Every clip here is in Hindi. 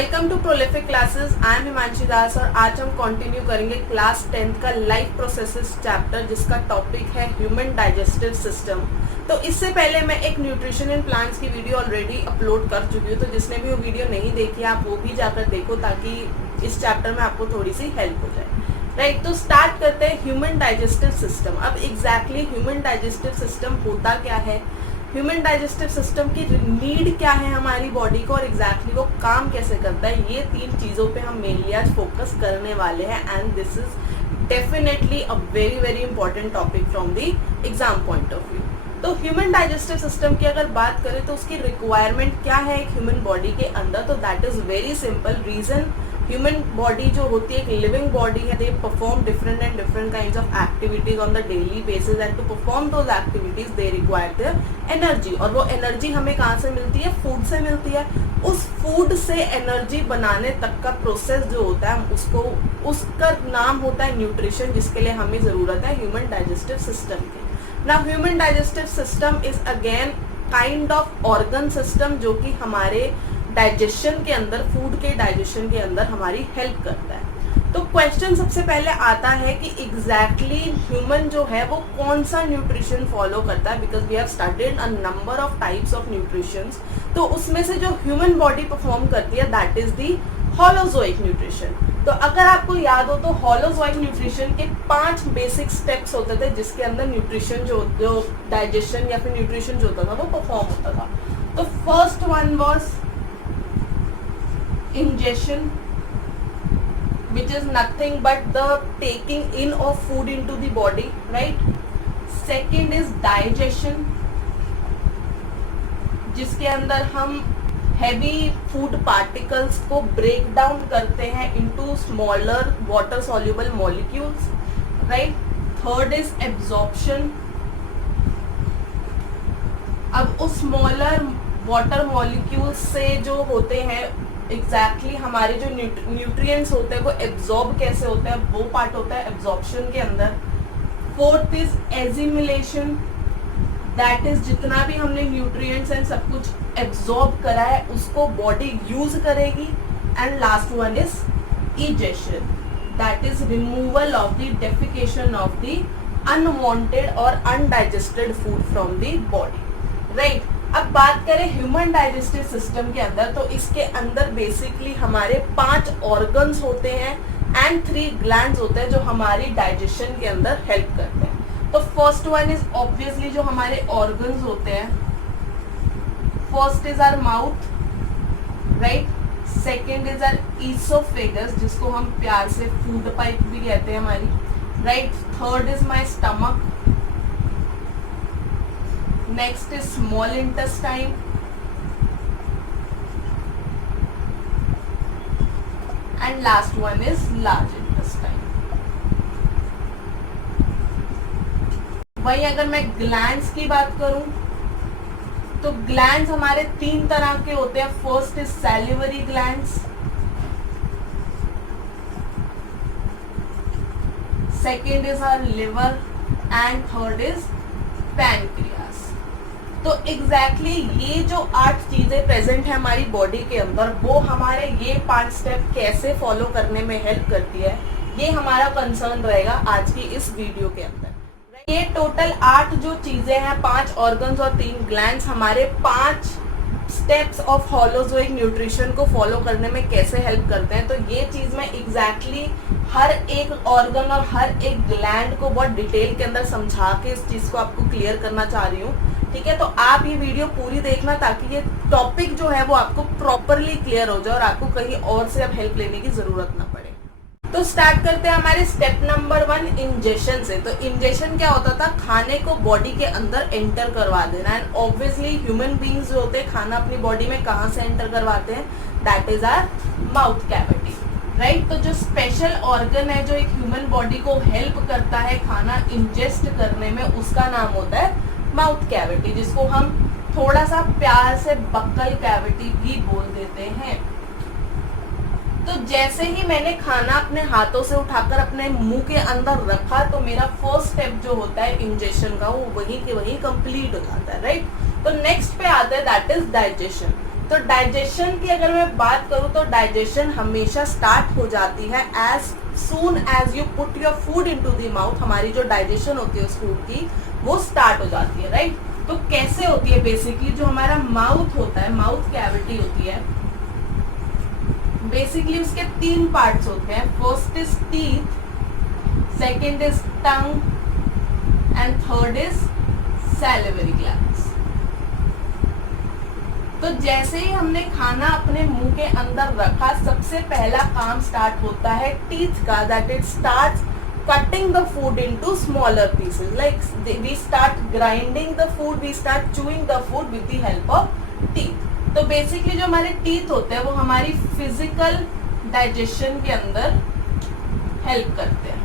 Welcome to prolific classes. I am Himanshi Das और आज हम कंटिन्यू करेंगे क्लास 10th का लाइफ प्रोसेसेस चैप्टर जिसका टॉपिक है ह्यूमन डाइजेस्टिव सिस्टम। तो इससे पहले मैं एक न्यूट्रिशन इन प्लांट्स की वीडियो ऑलरेडी अपलोड कर चुकी हूँ, तो जिसने भी वो वीडियो नहीं देखी आप वो भी जाकर देखो ताकि इस चैप्टर में आपको थोड़ी सी हेल्प हो जाए। राइट, तो स्टार्ट करते हैं ह्यूमन डाइजेस्टिव सिस्टम। अब एग्जैक्टली ह्यूमन डाइजेस्टिव सिस्टम होता क्या है, ह्यूमन डाइजेस्टिव सिस्टम की नीड क्या है हमारी बॉडी को और एग्जैक्टली वो काम कैसे करता है, ये तीन चीज़ों पे हम मेनली आज फोकस करने वाले हैं। And this is definitely a very very important topic from the exam point of view. तो ह्यूमन डाइजेस्टिव सिस्टम की अगर बात करें तो उसकी रिक्वायरमेंट क्या है एक ह्यूमन बॉडी के अंदर, तो that is very simple. Reason human body जो होती है एक लिविंग बॉडी है, they perform different and different kinds of activities on the daily basis and to perform those activities they require their energy. और वो एनर्जी हमें कहाँ से मिलती है, फूड से मिलती है। उस फूड से एनर्जी बनाने तक का प्रोसेस जो होता है उसका नाम होता है न्यूट्रिशन, जिसके लिए हमें जरूरत है ह्यूमन डाइजेस्टिव सिस्टम की। Now human digestive system is again kind of organ system जो कि हमारे डाइजेशन के अंदर, फूड के डाइजेशन के अंदर हमारी हेल्प करता है। तो क्वेश्चन सबसे पहले आता है कि एग्जैक्टली ह्यूमन जो है वो कौन सा न्यूट्रिशन फॉलो करता है, because we have studied a number of types of nutritions. तो उसमें से जो ह्यूमन बॉडी परफॉर्म करती है that is the holozoic nutrition. तो अगर आपको याद हो तो होलोजोइक न्यूट्रिशन के 5 बेसिक स्टेप्स होते थे जिसके अंदर न्यूट्रिशन जो डाइजेशन या फिर न्यूट्रिशन जो होता था वो परफॉर्म होता था। तो first one was ingestion, which is nothing but the taking in of food into the body, right? Second is digestion, जिसके अंदर हम heavy food particles को break down करते हैं into smaller water soluble molecules, right? Third is absorption. अब उस smaller water molecules से जो होते हैं एग्जैक्टली हमारे जो न्यूट्रिएंट्स होते हैं वो एब्जॉर्ब कैसे होते हैं, वो पार्ट होता है एब्जॉर्प्शन के अंदर। फोर्थ इज एजिमिलेशन, दैट इज जितना भी हमने न्यूट्रिएंट्स एंड सब कुछ एब्जॉर्ब करा है उसको बॉडी यूज करेगी। And last one is egestion, that is removal of the defecation of the unwanted और undigested food from the body, right. अब बात करें ह्यूमन डाइजेस्टिव सिस्टम के अंदर, तो इसके अंदर बेसिकली हमारे 5 ऑर्गन्स होते हैं एंड 3 ग्लैंड्स होते हैं जो हमारी डाइजेशन के अंदर हेल्प करते हैं। तो फर्स्ट वन इज ऑब्वियसली जो हमारे ऑर्गन्स होते हैं, first is our mouth, right. Second is our oesophagus जिसको हम प्यार से फूड पाइप भी कहते हैं हमारी, right. Third is my stomach, next is small intestine, and last one is large intestine. वही अगर मैं ग्लैंड्स की बात करूं तो ग्लैंड्स हमारे 3 तरह के होते हैं। First is salivary glands, second is our liver and third is pancreas. तो एग्जैक्टली ये जो 8 चीजें प्रेजेंट है हमारी बॉडी के अंदर, वो हमारे ये 5 स्टेप कैसे फॉलो करने में हेल्प करती है, ये हमारा कंसर्न रहेगा आज की इस वीडियो के अंदर। ये टोटल 8 जो चीजें हैं, 5 ऑर्गन्स और 3 ग्लैंड्स, हमारे 5 स्टेप्स ऑफ होलोजोइक न्यूट्रिशन को फॉलो करने में कैसे हेल्प करते हैं। तो ये चीज मैं एग्जैक्टली हर एक ऑर्गन और हर एक ग्लैंड को बहुत डिटेल के अंदर समझा के इस चीज को आपको क्लियर करना चाह रही हूँ, ठीक है। तो आप ये वीडियो पूरी देखना ताकि ये टॉपिक जो है वो आपको प्रॉपरली क्लियर हो जाए और आपको कहीं और से अब हेल्प लेने की जरूरत ना पड़े। तो स्टार्ट करते हैं हमारे स्टेप नंबर 1 इंजेक्शन से। तो इंजेक्शन क्या होता था, खाने को बॉडी के अंदर एंटर करवा देना। एंड ऑब्वियसली ह्यूमन बींग्स जो होते हैं खाना अपनी बॉडी में कहाँ से एंटर करवाते हैं, that is our mouth cavity, right. तो जो स्पेशल ऑर्गन है जो एक ह्यूमन बॉडी को हेल्प करता है खाना इंजेस्ट करने में, उसका नाम होता है माउथ कैविटी, जिसको हम थोड़ा सा प्यार से बक्कल कैविटी भी बोल देते हैं। तो जैसे ही मैंने खाना अपने हाथों से उठाकर अपने मुंह के अंदर रखा तो मेरा फर्स्ट स्टेप जो होता है इंजेक्शन का वो वहीं के वहीं कंप्लीट हो जाता है, राइट। तो नेक्स्ट पे आता है दैट इज डाइजेशन। तो डाइजेशन की अगर मैं बात करूं तो डाइजेशन हमेशा स्टार्ट हो जाती है as soon as you put your food into the mouth. हमारी जो डाइजेशन होती है उस फूड की वो स्टार्ट हो जाती है, राइट। तो कैसे होती है? बेसिकली जो हमारा माउथ होता है, माउथ कैविटी होती है, बेसिकली उसके 3 पार्ट्स होते हैं। First is teeth, second is tongue and third is salivary glands. तो जैसे ही हमने खाना अपने मुंह के अंदर रखा, सबसे पहला काम स्टार्ट होता है टीथ का, that it starts cutting the food into smaller pieces, like we start grinding the food, we start chewing the food with the help of teeth. तो बेसिकली जो हमारे टीथ होते हैं वो हमारी फिजिकल डाइजेशन के अंदर हेल्प करते हैं।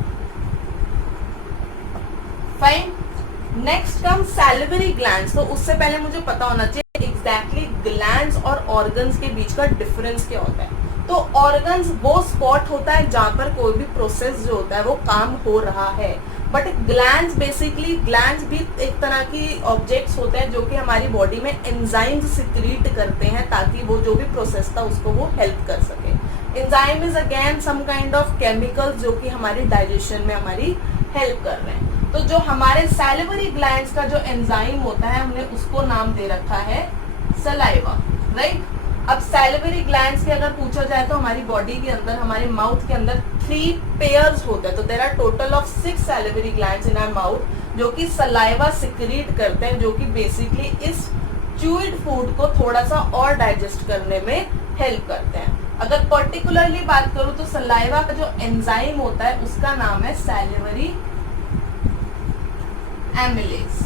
Fine. Next come salivary glands. तो उससे पहले मुझे पता होना चाहिए एग्जैक्टली ग्लैंड्स और ऑर्गन्स के बीच का डिफरेंस क्या होता है। तो ऑर्गन्स वो स्पॉट होता है जहां पर कोई भी प्रोसेस जो होता है वो काम हो रहा है, बट ग्लैंड्स बेसिकली, ग्लैंड्स भी एक तरह की ऑब्जेक्ट्स होते हैं जो कि हमारी बॉडी में एंजाइम्स सिक्रीट करते हैं ताकि वो जो भी प्रोसेस था उसको वो हेल्प कर सके। Enzyme is again some kind of chemicals जो कि हमारी डाइजेशन में हमारी हेल्प कर रहे हैं। तो जो हमारे सैलिवरी ग्लैंड्स का जो एंजाइम होता है हमने उसको नाम दे रखा है सलाइवा, राइट। अब सैलिवरी ग्लैंड्स के अगर पूछा जाए तो हमारी बॉडी के अंदर, हमारे माउथ के अंदर 3 पेयर्स होते हैं। तो there are total of 6 salivary glands in our mouth जो कि सलाइवा सिक्रीट करते हैं, जो कि बेसिकली इस च्यूड फूड को थोड़ा सा और डाइजेस्ट करने में हेल्प करते हैं। अगर पर्टिकुलरली बात करूं तो सलाइवा का जो एंजाइम होता है उसका नाम है सैलिवरी एमिलेज।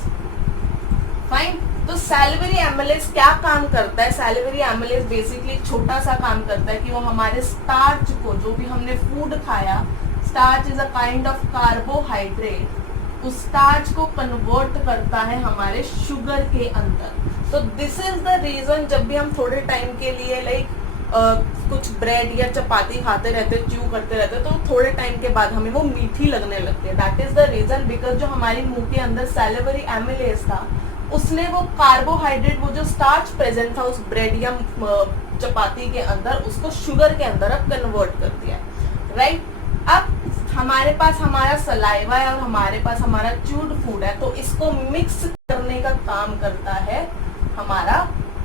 फाइन। तो सैलिवरी एमिलेज क्या काम करता है? सैलिवरी एमिलेज बेसिकली छोटा सा काम करता है कि वो हमारे स्टार्च को, जो भी हमने फूड खाया, starch is a kind of carbohydrate, उस स्टार्च को कन्वर्ट करता है हमारे शुगर के अंदर। तो दिस इज द रीजन जब भी हम थोड़े टाइम के लिए लाइक कुछ ब्रेड या चपाती खाते रहते, च्यू करते रहते, तो थोड़े टाइम के बाद हमें वो मीठी लगने लगती है। That is the reason because जो हमारी मुंह के अंदर सैलिवरी एमिलेज था उसने वो कार्बोहाइड्रेट, वो जो स्टार्च प्रेजेंट था उस ब्रेड या चपाती के अंदर, उसको शुगर के अंदर अब कन्वर्ट कर दिया, राइट। अब हमारे पास हमारा सलाइवा है और हमारे पास हमारा च्यूड फूड है, तो इसको मिक्स करने का काम करता है हमारा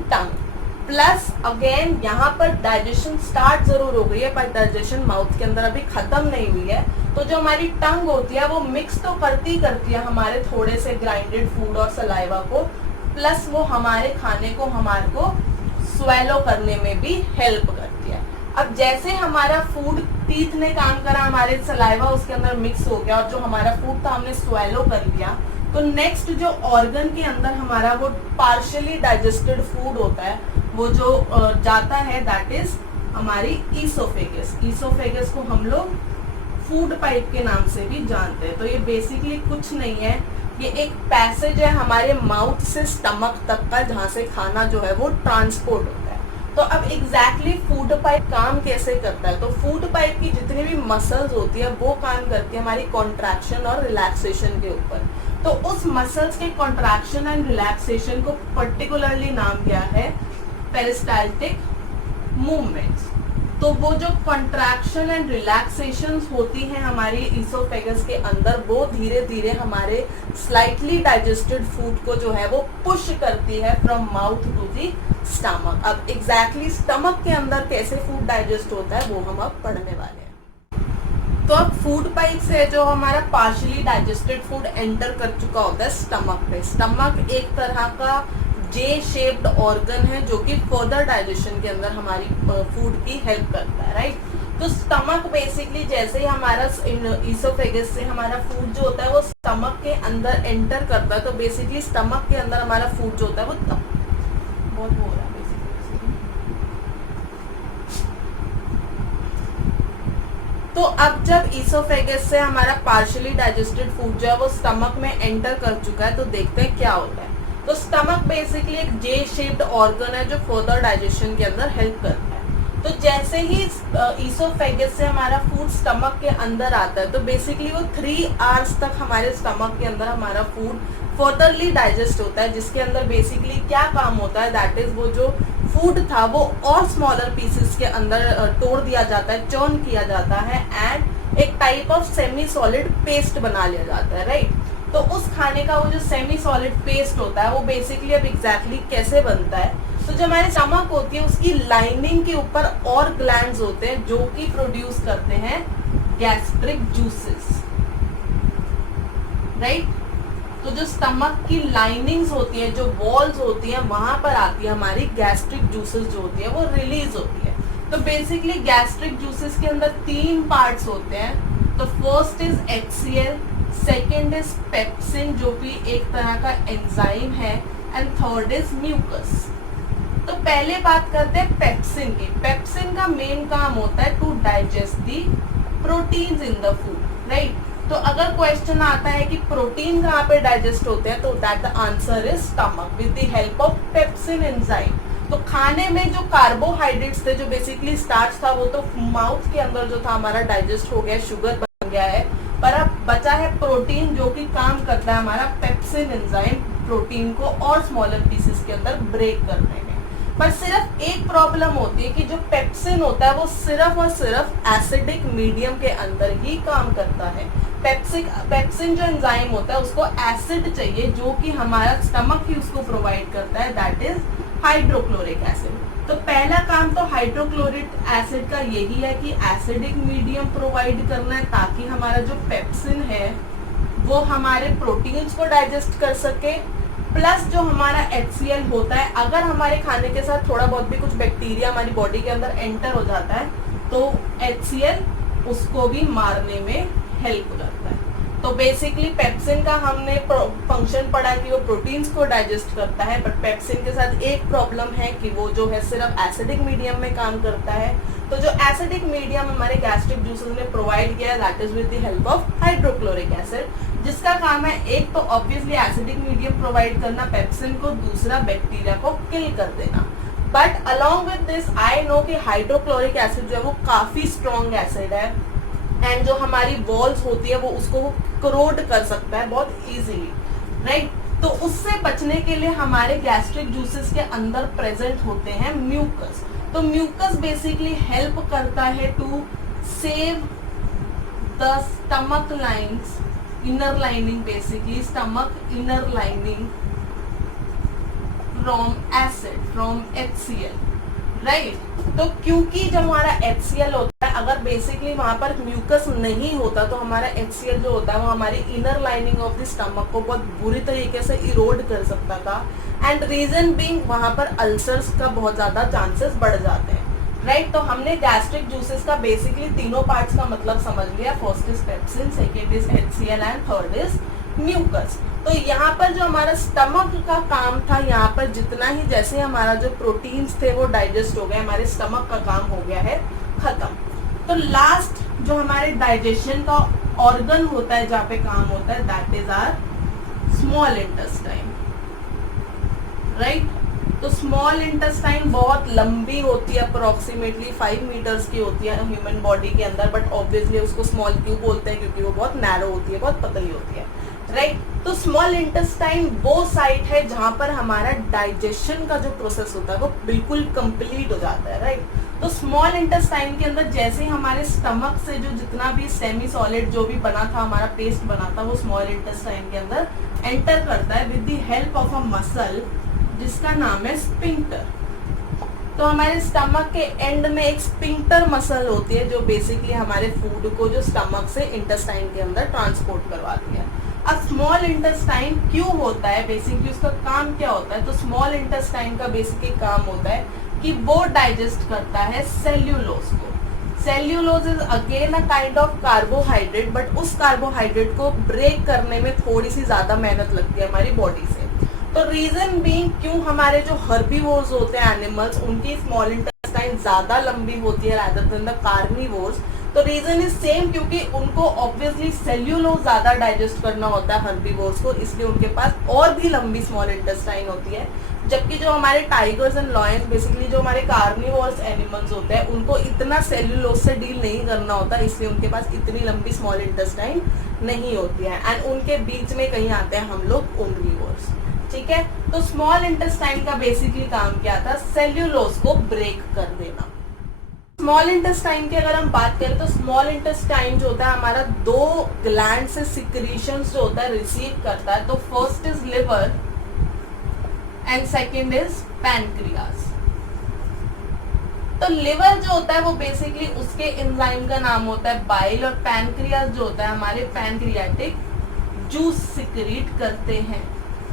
टंग। प्लस अगेन यहाँ पर डाइजेशन स्टार्ट जरूर हो गई है पर डाइजेशन माउथ के अंदर अभी खत्म नहीं हुई है। तो जो हमारी टंग होती है वो मिक्स तो करती है हमारे थोड़े से ग्राइंडेड फूड और सलाइवा को, प्लस वो हमारे खाने को हमारे को स्वेलो करने में भी हेल्प करती है। अब जैसे हमारा फूड टीथ ने काम करा, हमारे सलाइवा उसके अंदर मिक्स हो गया और जो हमारा फूड था हमने स्वेलो कर लिया, तो नेक्स्ट जो ऑर्गन के अंदर हमारा वो पार्शियली डाइजेस्टेड फूड होता है वो जो जाता है, दैट इज हमारी ईसोफेगस। ईसोफेगस को हम लोग फूड पाइप के नाम से भी जानते हैं। तो ये बेसिकली कुछ नहीं है, ये एक पैसेज है हमारे माउथ से स्टमक तक का जहाँ से खाना जो है वो ट्रांसपोर्ट होता है। तो अब एग्जैक्टली फूड पाइप काम कैसे करता है? तो फूड पाइप की जितनी भी मसल्स होती है वो काम करती है हमारी कॉन्ट्रैक्शन और रिलैक्सेशन के ऊपर। तो उस मसल्स के कॉन्ट्रैक्शन एंड रिलैक्सेशन को पर्टिकुलरली नाम दिया है पेरिस्टाल्टिक मूवमेंट्स। तो वो जो कॉन्ट्रैक्शन एंड रिलैक्सेशन होती हैं हमारी ईसोफेगस के अंदर, वो धीरे धीरे हमारे स्लाइटली डाइजेस्टेड फूड को जो है वो पुश करती है from mouth to the stomach. अब एग्जैक्टली स्टमक के अंदर कैसे फूड डाइजेस्ट होता है वो हम अब पढ़ने वाले हैं। तो अब फूड पाइप से जो हमारा पार्शियली डाइजेस्टेड फूड एंटर कर चुका होता है स्टमक पे। स्टमक एक तरह का जे शेप्ड ऑर्गन है जो कि फर्दर डाइजेशन के अंदर हमारी फूड की हेल्प करता है, राइट। तो स्टमक बेसिकली जैसे ही हमारा ईसोफेगस से हमारा फूड जो होता है वो स्टमक के अंदर एंटर करता है, तो बेसिकली स्टमक के अंदर हमारा फूड जो होता है वो बहुत हो रहा है बेसिकली। तो अब जब ईसोफेगस से हमारा पार्शियली डाइजेस्टेड फूड जो है वो स्टमक में एंटर कर चुका है, तो देखते हैं क्या होता है। तो स्टमक बेसिकली एक जे शेप्ड ऑर्गन है जो फर्दर डाइजेशन के अंदर हेल्प करता है। तो जैसे ही ईसोफेगस से हमारा फूड स्टमक के अंदर आता है, तो बेसिकली वो 3 आवर्स तक हमारे स्टमक के अंदर हमारा फूड फर्दरली डाइजेस्ट होता है, जिसके अंदर बेसिकली क्या काम होता है, दैट इज वो जो फूड था वो और स्मॉलर पीसेस के अंदर तोड़ दिया जाता है, चर्न किया जाता है एंड एक type of semi solid paste बना लिया जाता है, राइट। तो उस खाने का वो जो सेमी सॉलिड पेस्ट होता है वो बेसिकली अब एग्जैक्टली कैसे बनता है, तो जो हमारे स्टमक होती है उसकी लाइनिंग के ऊपर और ग्लैंड्स होते हैं जो कि प्रोड्यूस करते हैं गैस्ट्रिक जूसेस, राइट। तो जो स्टमक की लाइनिंग्स होती है, जो वॉल्स होती है, वहां पर आती है हमारी गैस्ट्रिक जूसेस जो होती है वो रिलीज होती है। तो बेसिकली गैस्ट्रिक जूसेस के अंदर 3 पार्ट्स होते हैं। तो first is HCl, second is pepsin जो भी एक तरह का एंजाइम है एंड थर्ड इज म्यूकस। तो पहले बात करते हैं पेप्सिन की। पेप्सिन का मेन काम होता है to digest the proteins in the food, right. तो अगर क्वेश्चन आता है कि प्रोटीन कहाँ पे डाइजेस्ट होते हैं, तो that the answer is stomach with the help of pepsin enzyme. तो खाने में जो कार्बोहाइड्रेट्स थे, जो बेसिकली स्टार्च था, वो तो माउथ के अंदर जो था हमारा डाइजेस्ट हो गया, शुगर बन गया है, पर अब बचा है प्रोटीन जो कि काम करता है हमारा पेप्सिन एंजाइम प्रोटीन को और स्मॉलर पीसेस के अंदर ब्रेक करने में। पर सिर्फ एक प्रॉब्लम होती है कि जो पेप्सिन होता है वो सिर्फ और सिर्फ एसिडिक मीडियम के अंदर ही काम करता है। पेप्सिन जो एंजाइम होता है उसको एसिड चाहिए जो कि हमारा स्टमक ही उसको प्रोवाइड करता है, दैट इज हाइड्रोक्लोरिक एसिड। तो पहला काम तो हाइड्रोक्लोरिक एसिड का यही है कि एसिडिक मीडियम प्रोवाइड करना है ताकि हमारा जो पेप्सिन है वो हमारे प्रोटीन्स को डाइजेस्ट कर सके, प्लस जो हमारा HCl होता है, अगर हमारे खाने के साथ थोड़ा बहुत भी कुछ बैक्टीरिया हमारी बॉडी के अंदर एंटर हो जाता है तो HCl उसको भी मारने में हेल्प हो जाता है। तो बेसिकली पेप्सिन का हमने फंक्शन पढ़ा कि वो प्रोटीन्स को डाइजेस्ट करता है, बट पेप्सिन के साथ एक प्रॉब्लम है कि वो जो है सिर्फ एसिडिक मीडियम में काम करता है। तो जो एसिडिक मीडियम हमारे गैस्ट्रिक जूसेस ने प्रोवाइड किया है that is with the help of hydrochloric acid, जिसका काम है एक तो ऑब्वियसली एसिडिक मीडियम प्रोवाइड करना पेप्सिन को, दूसरा बैक्टीरिया को किल कर देना। But along with this I know कि हाइड्रोक्लोरिक एसिड जो है वो काफी स्ट्रॉन्ग एसिड है एंड जो हमारी वॉल्स होती है वो उसको करोड कर सकता है बहुत इजीली, राइट। तो उससे बचने के लिए हमारे गैस्ट्रिक जूसेस के अंदर प्रेजेंट होते हैं म्यूकस। तो म्यूकस बेसिकली हेल्प करता है to save the stomach lines, inner lining, basically stomach inner lining from acid, from HCl, right. तो क्योंकि जब हमारा HCl होता है, अगर बेसिकली वहां पर म्यूकस नहीं होता तो हमारा HCl जो होता है वो हमारी inner lining of the stomach को बहुत बुरी तरीके से इरोड कर सकता था एंड रीजन बीइंग वहां पर अल्सर्स का बहुत ज्यादा चांसेस बढ़ जाते हैं, राइट। तो हमने गैस्ट्रिक जूसेस का बेसिकली तीनों पार्ट्स का मतलब समझ लिया। First is pepsin, second is HCl and third is mucus. तो यहाँ पर जो हमारा स्टमक का काम था, यहाँ पर जितना ही जैसे हमारा जो प्रोटीन्स थे वो डाइजेस्ट हो गए, हमारे स्टमक का काम हो गया है खत्म। तो लास्ट जो हमारे डाइजेशन का ऑर्गन होता है जहाँ पे काम होता है that is our small intestine, right. तो स्मॉल इंटेस्टाइन बहुत लंबी होती है, अप्रोक्सीमेटली 5 मीटर्स की होती है ह्यूमन बॉडी के अंदर, बट ऑब्वियसली उसको स्मॉल क्यों बोलते हैं क्योंकि वो बहुत नैरो होती है, बहुत पतली होती है, राइट। तो स्मॉल इंटेस्टाइन वो साइट है जहां पर हमारा डाइजेशन का जो प्रोसेस होता है वो बिल्कुल कंप्लीट हो जाता है, राइट। तो स्मॉल इंटेस्टाइन के अंदर जैसे ही हमारे स्टमक से जो जितना भी सेमी सॉलिड जो भी बना था, हमारा पेस्ट बना था, वो स्मॉल इंटेस्टाइन के अंदर एंटर करता है with the help of a muscle जिसका नाम है स्फिंक्टर। तो हमारे स्टमक के एंड में एक स्फिंक्टर मसल होती है जो बेसिकली हमारे फूड को जो स्टमक से इंटेस्टाइन के अंदर ट्रांसपोर्ट करवाती है। अब स्मॉल इंटेस्टाइन क्यों होता है, बेसिकली उसका काम क्या होता है, तो स्मॉल इंटेस्टाइन का बेसिकली काम होता है कि वो डाइजेस्ट करता है सेल्यूलोज को। Cellulose is again a kind of carbohydrate, but उस कार्बोहाइड्रेट को ब्रेक करने में थोड़ी सी ज्यादा मेहनत लगती है हमारी बॉडी से। तो रीजन बीइंग क्यों हमारे जो हर्बीवोर्स होते हैं एनिमल्स, उनकी स्मॉल इंटेस्टाइन ज्यादा लंबी होती है रादर देन द कार्निवोर्स। तो रीजन इज सेम, क्योंकि उनको ऑब्वियसली सेल्यूलोज ज्यादा डाइजेस्ट करना होता है हर्बीवोर्स को, इसलिए उनके पास और भी लंबी स्मॉल इंटेस्टाइन होती है। जबकि जो हमारे टाइगर्स एंड लॉयंस, बेसिकली जो हमारे कार्निवोर्स एनिमल्स होते हैं, उनको इतना सेल्यूलोज से डील नहीं करना होता, इसलिए उनके पास इतनी लंबी स्मॉल इंटेस्टाइन नहीं होती है। एंड उनके बीच में कहीं आते हैं हम लोग ओमनीवोर्स, ठीक है। तो स्मॉल इंटेस्टाइन का बेसिकली काम क्या था, सेल्यूलोज को ब्रेक कर देना। स्मॉल इंटेस्टाइन की अगर हम बात करें तो स्मॉल इंटेस्टाइन जो होता है हमारा दो ग्लैंड से सिक्रीशंस जो होता है रिसीव करता है। तो first is liver and second is pancreas. तो लिवर जो होता है वो बेसिकली उसके एंजाइम का नाम होता है बाइल, और पैनक्रियास जो होता है हमारे पैनक्रियाटिक जूस सिक्रीट करते हैं।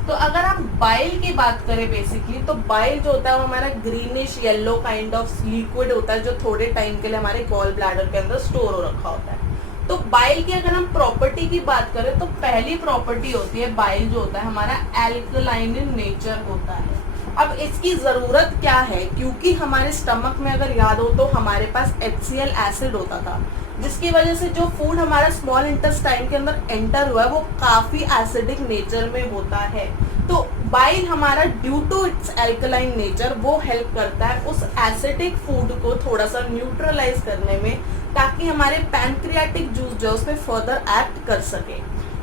तो अगर हम बाइल की बात करें बेसिकली, तो बाइल जो होता है वो हमारा greenish yellow kind of liquid होता है जो थोड़े टाइम के लिए हमारे गॉल ब्लैडर के अंदर स्टोर हो रखा होता है। तो बाइल की अगर हम प्रॉपर्टी की बात करें तो पहली प्रॉपर्टी होती है बाइल जो होता है हमारा एल्कलाइन इन नेचर होता है। अब इसकी जरूरत क्या है, क्योंकि हमारे स्टमक में अगर याद हो तो हमारे पास HCl एसिड होता था, जिसकी वजह से जो फूड हमारा स्मॉल इंटेस्टाइन के अंदर एंटर हुआ है वो काफी एसिडिक नेचर में होता है। तो बाइल हमारा due to its alkaline nature वो हेल्प करता है उस एसिडिक फूड को थोड़ा सा न्यूट्रलाइज करने में, ताकि हमारे पैनक्रियाटिक जूस जो उसमें फर्दर एक्ट कर सके।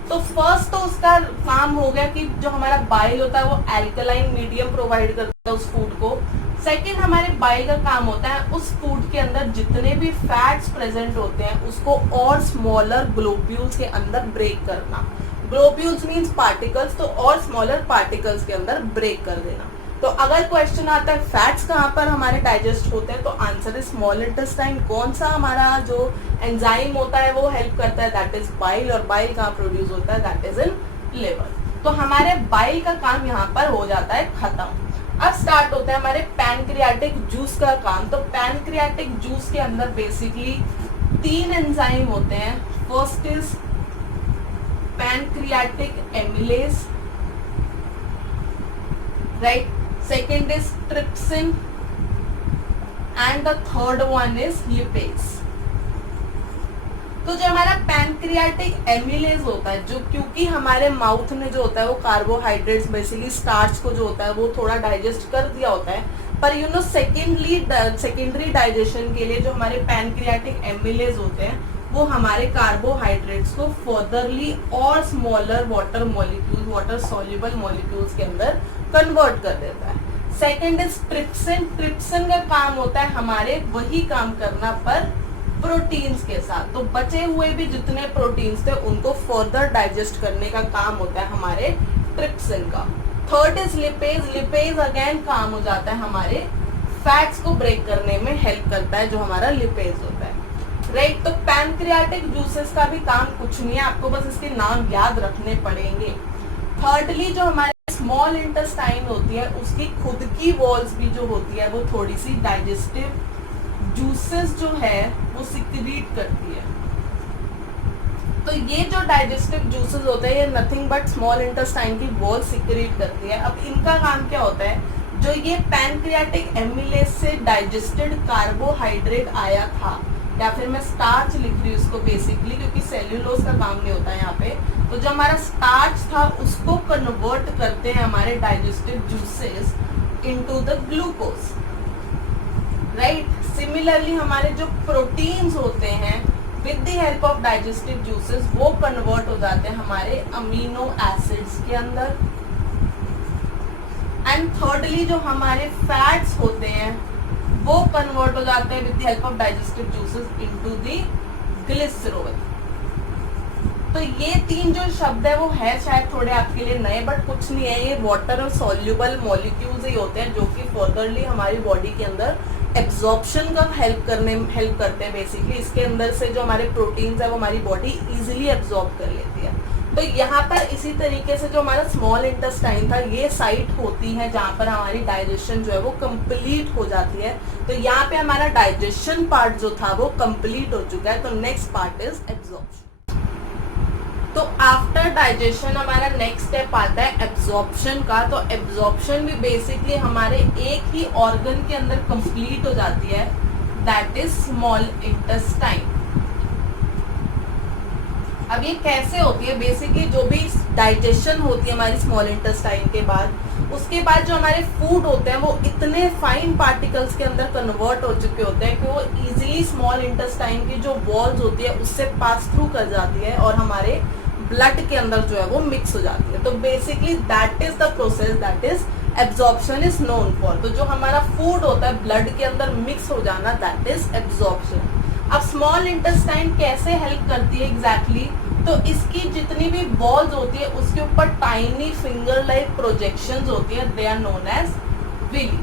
तो फर्स्ट तो उसका काम हो गया कि जो हमारा बाइल होता है वो एल्कलाइन मीडियम प्रोवाइड करता है उस फूड को। सेकेंड, हमारे बाइल का काम होता है उस फूड के अंदर जितने भी फैट्स प्रेजेंट होते हैं उसको और स्मॉलर ग्लोब्यूल्स के अंदर ब्रेक करना। ग्लोब्यूल्स मीन्स पार्टिकल्स, तो और स्मॉलर पार्टिकल्स के अंदर ब्रेक कर देना। तो अगर क्वेश्चन आता है फैट्स कहाँ पर हमारे डाइजेस्ट होते हैं, तो आंसर इज स्मॉल इंटेस्टाइन। कौन सा हमारा जो एंजाइम होता है वो हेल्प करता है, दैट इज बाइल, और बाइल कहाँ प्रोड्यूस होता है, दैट इज इन लिवर। तो हमारे बाइल का काम यहाँ पर हो जाता है खत्म। अब स्टार्ट होता है हमारे पैनक्रियाटिक जूस का काम। तो पैनक्रियाटिक जूस के अंदर बेसिकली 3 एंजाइम होते हैं। First is pancreatic amylase, right, second is trypsin and the third one is lipase। तो जो हमारा पैनक्रियाटिक एमिलेज होता है, जो क्योंकि हमारे माउथ में जो होता है वो कार्बोहाइड्रेट्स बेसिकली स्टार्च को जो होता है वो थोड़ा डाइजेस्ट कर दिया होता है, पर सेकेंडरी डाइजेशन के लिए जो हमारे पैनक्रियाटिक एमिलेज होते हैं वो हमारे कार्बोहाइड्रेट्स को फर्दरली और smaller water molecule, water soluble molecules के अंदर कन्वर्ट कर देता है। Second is trypsin. ट्रिप्सिन का काम होता है हमारे वही काम करना पर प्रोटीन्स के साथ। तो बचे हुए भी जितने प्रोटीन्स थे उनको फर्दर डाइजेस्ट करने का काम होता है हमारे ट्रिप्सिन का। Third is lipase. Lipase again काम हो जाता है हमारे फैट्स को ब्रेक करने में हेल्प करता है, जो हमारा लिपेज होता है, राइट। तो पैनक्रियाटिक जूसेस का भी काम कुछ नहीं है, आपको बस इसके नाम याद रखने पड़ेंगे। थर्डली जो हमारे स्मॉल इंटेस्टाइन होती है उसकी खुद की वॉल्स भी जो होती है वो थोड़ी सी डाइजेस्टिव जूसेस जो है वो सिक्रीट करती है। तो ये जो डाइजेस्टिव जूसेस होते हैं ये नथिंग बट स्मॉल इंटेस्टाइन की वॉल सिक्रीट करती है। अब इनका काम क्या होता है, जो ये पैनक्रियाटिक एमिलेज से डाइजेस्टेड कार्बोहाइड्रेट आया था, या फिर मैं स्टार्च लिख रही हूँ इसको बेसिकली क्योंकि सेल्यूलोज का काम नहीं होता है यहाँ पे। तो जो हमारा स्टार्च था उसको कन्वर्ट करते हैं हमारे digestive juices into the glucose, right. Similarly हमारे जो प्रोटीन्स होते हैं with the help of digestive juices वो कन्वर्ट हो जाते हैं हमारे अमीनो एसिड्स के अंदर। एंड थर्डली जो हमारे फैट्स होते हैं वो कन्वर्ट हो जाते हैं with the help of digestive juices into the glycerol. तो ये 3 जो शब्द है वो है शायद थोड़े आपके लिए नए, बट कुछ नहीं है, ये वाटर और सॉल्युबल मॉलिक्यूल्स ही होते हैं जो कि फर्दरली हमारी बॉडी के अंदर एब्जॉर्प्शन का हेल्प करते हैं। बेसिकली इसके अंदर से जो हमारे प्रोटीन्स है वो हमारी बॉडी इजीली एब्जॉर्ब कर लेती है। तो यहाँ पर इसी तरीके से जो हमारा स्मॉल इंटेस्टाइन था ये साइट होती है जहाँ पर हमारी डाइजेशन जो है वो कंप्लीट हो जाती है। तो यहाँ पे हमारा डाइजेशन पार्ट जो था वो कंप्लीट हो चुका है। तो नेक्स्ट पार्ट इज एब्जॉर्प्शन। तो आफ्टर डाइजेशन हमारा नेक्स्ट स्टेप आता है एब्जॉर्प्शन का। तो एब्जॉर्प्शन भी बेसिकली हमारे एक ही ऑर्गन के अंदर कंप्लीट हो जाती है, दैट इज स्मॉल इंटेस्टाइन। अब ये कैसे होती है, बेसिकली जो भी डाइजेशन होती है हमारी स्मॉल इंटेस्टाइन के बाद, उसके बाद जो हमारे फूड होते हैं वो इतने फाइन पार्टिकल्स के अंदर कन्वर्ट हो चुके होते हैं कि वो इजीली स्मॉल इंटेस्टाइन की जो वॉल्स होती है उससे पास थ्रू कर जाती है और हमारे ब्लड के अंदर जो है वो मिक्स हो जाती है। तो basically that is the process that is absorption is known for. तो जो हमारा फूड होता है ब्लड के अंदर मिक्स हो जाना, दैट इज एब्जॉर्प्शन। अब स्मॉल इंटेस्टाइन कैसे हेल्प करती है एग्जैक्टली तो इसकी जितनी भी वॉल्स होती है उसके ऊपर टाइनी फिंगर लाइक प्रोजेक्शंस होती है, they are known as villi.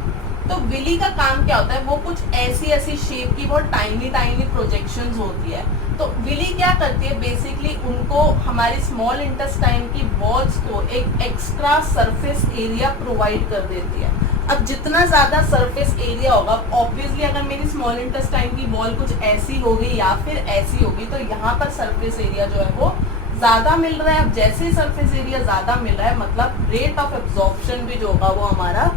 तो विली का काम क्या होता है, वो कुछ ऐसी ऐसी शेप की बहुत टाइनी टाइनी प्रोजेक्शंस होती है। तो विली क्या करती है, बेसिकली उनको हमारी स्मॉल इंटेस्टाइन की वॉल्स को एक एक्स्ट्रा सरफेस एरिया प्रोवाइड कर देती है। अब जितना ज्यादा सरफेस एरिया होगा, ऑब्वियसली अगर मेरी स्मॉल इंटेस्टाइन की वॉल कुछ ऐसी होगी या फिर ऐसी होगी तो यहाँ पर सरफेस एरिया जो है वो ज्यादा मिल रहा है। अब जैसे ही सरफेस एरिया ज्यादा मिल रहा है मतलब रेट ऑफ एब्जॉर्प्शन भी जो होगा वो हमारा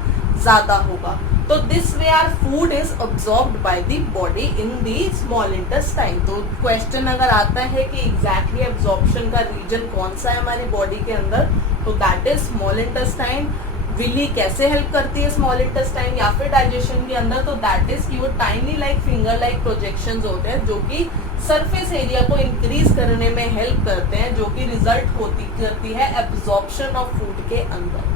ज्यादा होगा। तो this way our food is absorbed by the body in the small intestine. तो क्वेश्चन अगर आता है कि एग्जैक्टली एब्जॉर्प्शन का रीजन कौन सा है हमारी बॉडी के अंदर, तो that is small intestine. Villi कैसे हेल्प करती है स्मॉल इंटेस्टाइन या फिर डाइजेशन के अंदर, तो दैट इज की वो tiny like finger like projections होते हैं जो कि सरफेस एरिया को इंक्रीज करने में हेल्प करते हैं, जो कि रिजल्ट करती है एब्जॉर्प्शन ऑफ फूड के अंदर,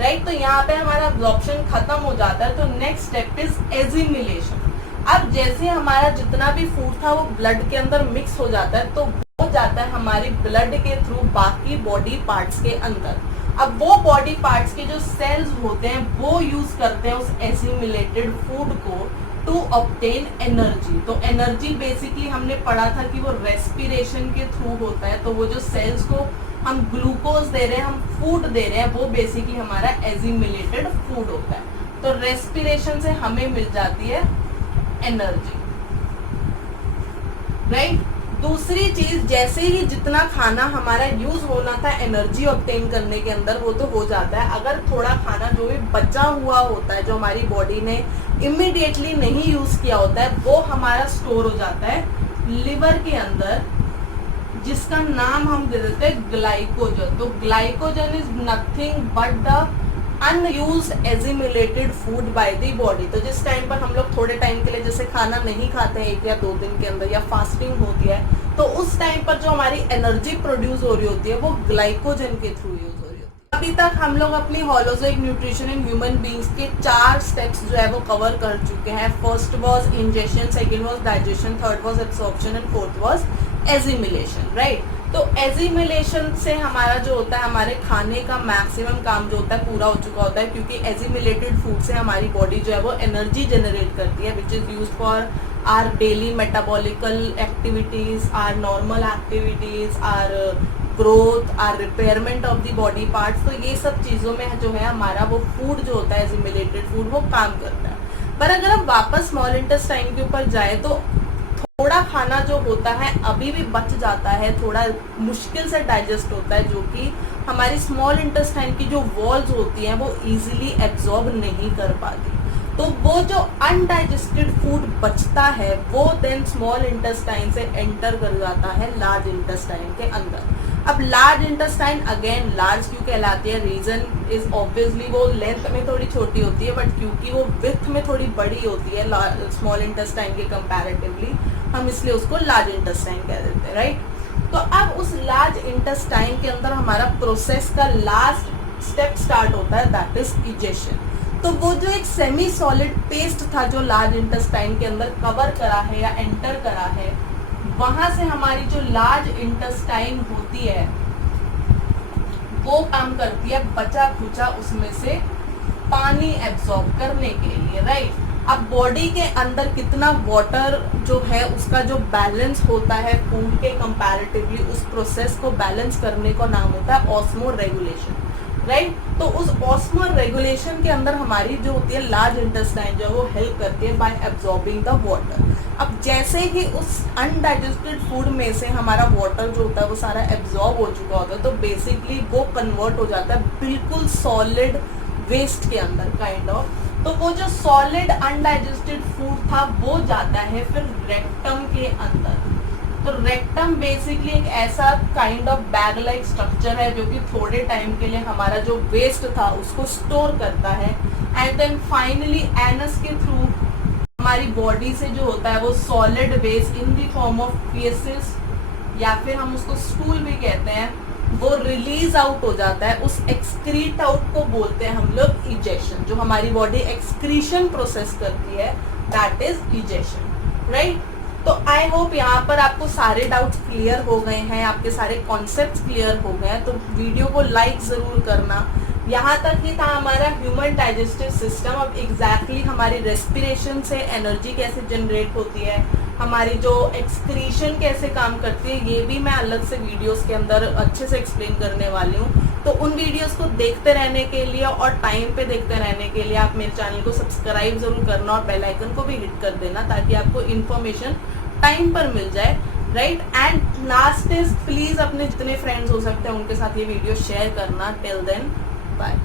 राइट। तो यहाँ पे हमारा एब्जॉर्प्शन खत्म हो जाता है। तो नेक्स्ट स्टेप इज एजिमिलेशन। अब जैसे हमारा जितना भी फूड था वो ब्लड के अंदर मिक्स हो जाता है तो वो जाता है हमारी ब्लड के थ्रू बाकी बॉडी पार्ट्स के अंदर। अब वो बॉडी पार्ट्स के जो सेल्स होते हैं वो यूज करते हैं उस एसिमिलेटेड फूड को टू ऑब्टेन एनर्जी। तो एनर्जी बेसिकली हमने पढ़ा था कि वो रेस्पिरेशन के थ्रू होता है। तो वो जो सेल्स को हम ग्लूकोज दे रहे हैं, हम फूड दे रहे हैं, वो बेसिकली हमारा एसिमिलेटेड फूड होता है। तो रेस्पिरेशन से हमें मिल जाती है एनर्जी, राइट। दूसरी चीज, जैसे ही जितना खाना हमारा यूज होना था एनर्जी ऑब्टेन करने के अंदर वो तो हो जाता है। अगर थोड़ा खाना जो भी बचा हुआ होता है जो हमारी बॉडी ने इमीडिएटली नहीं यूज किया होता है वो हमारा स्टोर हो जाता है लिवर के अंदर, जिसका नाम हम दे देते हैं ग्लाइकोजन। तो glycogen is nothing but the unused assimilated food by the body. तो जिस टाइम पर हम लोग थोड़े टाइम के लिए जैसे खाना नहीं खाते हैं 1 या 2 दिन के अंदर या फास्टिंग होती है तो उस टाइम पर जो हमारी एनर्जी प्रोड्यूस हो रही होती है वो ग्लाइकोजन के थ्रू यूज हो रही होती है। अभी तक हम लोग अपनी holozoic nutrition in human beings के 4 स्टेप्स जो है वो कवर कर चुके हैं। First was ingestion, second was digestion, third was absorption and fourth was assimilation, right. तो एजिमिलेशन से हमारा जो होता है हमारे खाने का मैक्सिमम काम जो होता है पूरा हो चुका होता है, क्योंकि एजिमिलेटेड फूड से हमारी बॉडी जो है वो एनर्जी जनरेट करती है which is use for our daily metabolical activities, our normal activities, our growth, our repairment of the body parts. तो ये सब चीज़ों में जो है हमारा वो फूड जो होता है एजिमिलेटेड फूड वो काम करता है। पर अगर हम वापस स्मॉल इंटेस्टाइन के ऊपर जाए तो थोड़ा खाना जो होता है अभी भी बच जाता है, थोड़ा मुश्किल से डाइजेस्ट होता है, जो कि हमारी स्मॉल इंटेस्टाइन की जो वॉल्स होती हैं वो इजीली एब्जॉर्ब नहीं कर पाती। तो वो जो अनडाइजेस्टेड फूड बचता है वो देन स्मॉल इंटेस्टाइन से एंटर कर जाता है लार्ज इंटेस्टाइन के अंदर। अब लार्ज इंटेस्टाइन अगेन लार्ज क्यों कहलाती है, रीजन इज ऑब्वियसली वो लेंथ में थोड़ी छोटी होती है बट क्योंकि वो विड्थ में थोड़ी बड़ी होती है स्मॉल इंटेस्टाइन के कंपैरेटिवली, हम इसलिए उसको लार्ज इंटेस्टाइन कह देते हैं, राइट। तो अब उस लार्ज इंटेस्टाइन के अंदर हमारा प्रोसेस का लास्ट स्टेप स्टार्ट होता है, दैट इज इजेशन। तो वो जो एक सेमी सॉलिड पेस्ट था जो लार्ज इंटेस्टाइन के अंदर कवर करा है या एंटर करा है, वहां से हमारी जो लार्ज इंटेस्टाइन होती है वो काम करती है बचा खुचा उसमें से पानी एब्सॉर्ब करने के लिए, राइट। अब बॉडी के अंदर कितना वाटर जो है उसका जो बैलेंस होता है फूड के कंपैरेटिवली, उस प्रोसेस को बैलेंस करने का नाम होता है ऑस्मो रेगुलेशन, राइट। तो उस ऑस्मो रेगुलेशन के अंदर हमारी जो होती है लार्ज इंटेस्टाइन जो है वो हेल्प करती है बाय एब्जॉर्बिंग द वाटर। अब जैसे ही उस अनडाइजेस्टेड फूड में से हमारा वाटर जो होता है वो सारा एब्जॉर्ब हो चुका होता है तो बेसिकली वो कन्वर्ट हो जाता है बिल्कुल सॉलिड वेस्ट के अंदर काइंड ऑफ। तो वो जो सॉलिड अनडाइजेस्टेड फूड था वो जाता है फिर रेक्टम के अंदर। तो रेक्टम बेसिकली एक ऐसा kind of bag like structure है जो कि थोड़े टाइम के लिए हमारा जो वेस्ट था उसको स्टोर करता है एंड देन फाइनली एनस के थ्रू हमारी बॉडी से जो होता है वो solid waste in the form of faeces या फिर हम उसको स्टूल भी कहते हैं वो रिलीज आउट हो जाता है, उस एक्सक्रीट आउट को बोलते हैं हम लोग इजेशन। जो हमारी बॉडी एक्सक्रीशन प्रोसेस करती है दैट इज इजेशन, राइट। तो आई होप यहाँ पर आपको सारे डाउट्स क्लियर हो गए हैं, आपके सारे कॉन्सेप्ट्स क्लियर हो गए हैं। तो वीडियो को लाइक जरूर करना। यहाँ तक ही था हमारा ह्यूमन डाइजेस्टिव सिस्टम। अब एग्जैक्टली हमारी रेस्पिरेशन से एनर्जी कैसे जनरेट होती है, हमारी जो एक्सक्रीशन कैसे काम करती है, ये भी मैं अलग से वीडियोस के अंदर अच्छे से एक्सप्लेन करने वाली हूँ। तो उन वीडियोस को देखते रहने के लिए और टाइम पे देखते रहने के लिए आप मेरे चैनल को सब्सक्राइब जरूर करना और बेल आइकन को भी हिट कर देना, ताकि आपको इन्फॉर्मेशन टाइम पर मिल जाए, right. And last is please अपने जितने फ्रेंड्स हो सकते हैं उनके साथ ये वीडियो शेयर करना। Till then bye.